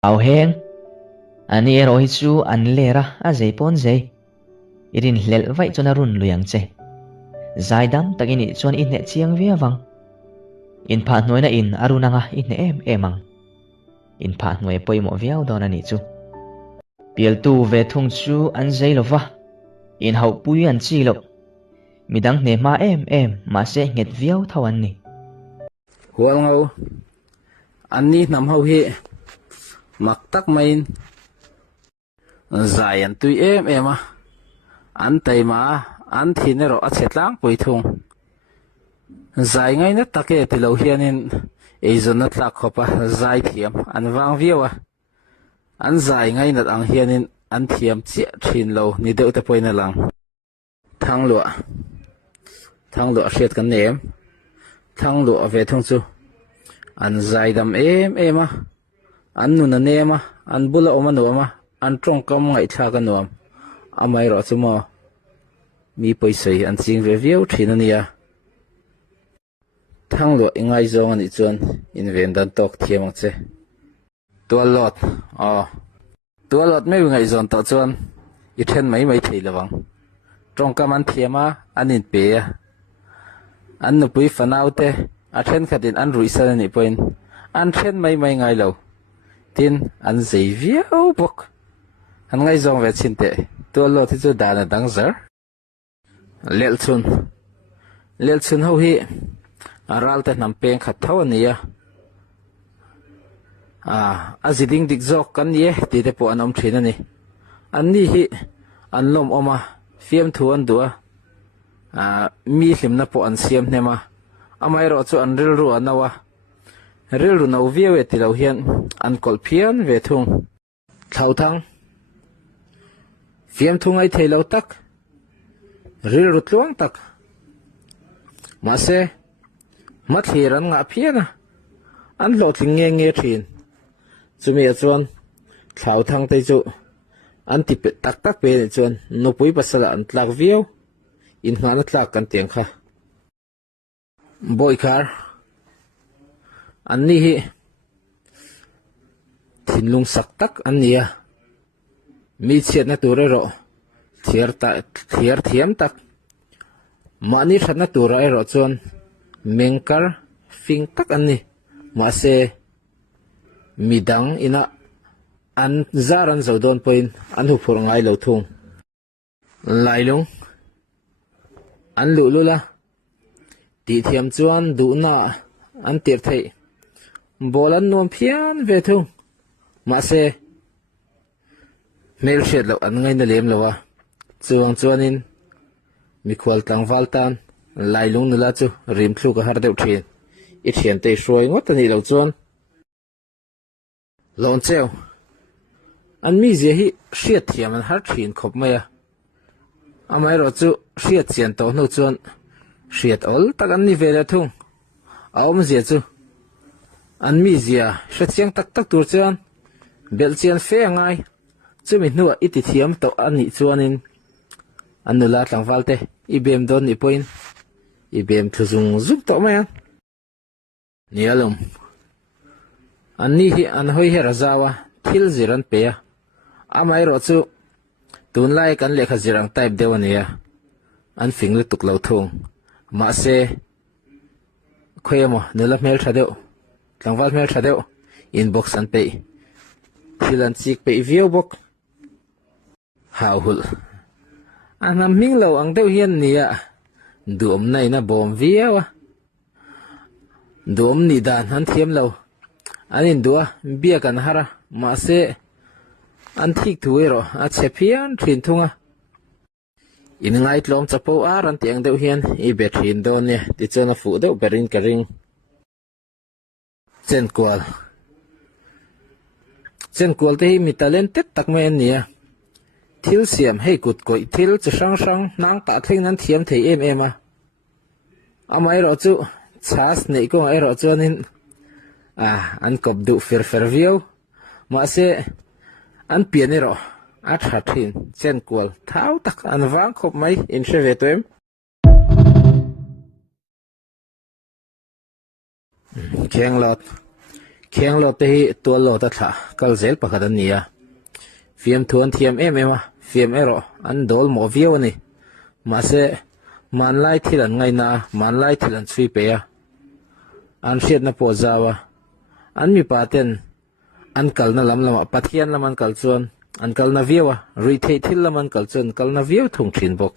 Ao heng, ani ero hi chu an lera a zei pon zei. Irin hlel vai chona run luyang che. Zai dam takini chuan in he chiang vi awang. In pha hnuai na in arunanga in em emang. In pha hnuai poimo viau don ani chu. Piel tu ve thung chu an zei lova. In hau pui an chi lo. Midang ne ma em ma se nget viau thawan ni. Hual ngau ani nam hau hi mak tak main zai an tui em a an tai ma an thinero a chetlang pui thung zai ngai na take ti lo hianin eizon na tlak khopa zai thiam an wang viawa an zai ngai nat ang hianin an thiam chi thin lo ni deuh te poina lang thanglo hriat kan nem thanglo ve thung chu an zai dam em a an nu na nema an bula oma no ma an trong kam ngai tha ka nuam amai ro chu mo mi poisai an ching ve viau thina nia thanglo ingai zong ani chuan in ven dan tok thiamang che tualot me ngai zon to chuan I then mai thei lawang trong kam an thiama anin pe a an nu pui fanaute a then khatin an ruisan ani point an then mai ngai lo tin an zei viau bok an ngai zong ve chinte tualo thi chu dana dangzer lel chun ho hi aral te nam peng khat thaw ania aziding dik zok kan ye ti te po anom thina ni an ni hi an lom oma fiam thu an dua mi hlimna po an siam hnema amai ro chu an ril ru anawa ril ru no viawe ti lo hian an kol phian ve thung thau thang fiam thungai theilo tak ril ru tluang tak ma se mathiran nga phiana an lo thing nge thin chumi a chuan thau thang te chu an ti pe tak pe ni chuan no pui pasala an tlak viau in hna tlak kan tiang kha boy car an ni hi thinlung sak tak an nia mi chet na tur ro thiar thiam tak mani thana tur ai ro chuan mengkar fing tak an ni ma se midang ina an zaran zodon point an hu phur ngai lo thung lailung an lula ti thiam chuan du na an tir thei bolan nom phian ve thung ma se mel shet lo an ngai na lem lowa chuanin mi khwal tlang valtan lailung nula chu rim thlu ka har deuh thin I thian te hruai ngot ani lo chuan lon cheu an mizia hi hriat thiam an har thin khop mai a amai ro chu hriat chian to hnu chuan hriat ol tak an ni vela thung aom zia chu an mizia hra chiang tak tur chuan bel chian fe ngai chumi hnuah I ti thiam to ani chuanin an nula tlangwalte I bem don ni point I bem thuzung zuk to mai nialum an ni hi an hoi hera zawa thil ziran pe a amai ro chu tun lai kan lekha zirang type dewania an finglu tuk lo thung ma se khoemo nula mel thadeu tlangwal mel thadeu inbox an pe thilan chik pe view bok hau hul anam minglo ang deuh hian nia duom nei na bom viawa duom ni dan han thiam lo anin dua bia kan hara ma se an thik thuero a chephian thin thunga in ngai tlom chapo ar an tiang deuh hian I be thin don ne ti chona fu deuh berin ka ring chen kwal te hi mi talented tak mai an nia thil siam hei kut koi thil chi sang nang ta thleng nan thiam thei em a amai ro chu chas nei ko ai ro chuanin an kop du fer viau ma se an piani ro a tha thin chen kwal thau tak an wang khop mai in she ve toem khéng lo te hi tua lo ta thla kal zel pakhat an ni a fiam thuan thiam em em a fiam ero an dol mo viau ani ma se man lai thil an ngai na man lai thil an chui pe a an hriat na po zawa an mi pa ten an kal na lam lama pathian lam an kal chuan an kal na viawa ri thei thil lam an kal chuan kal na viau thung thin bok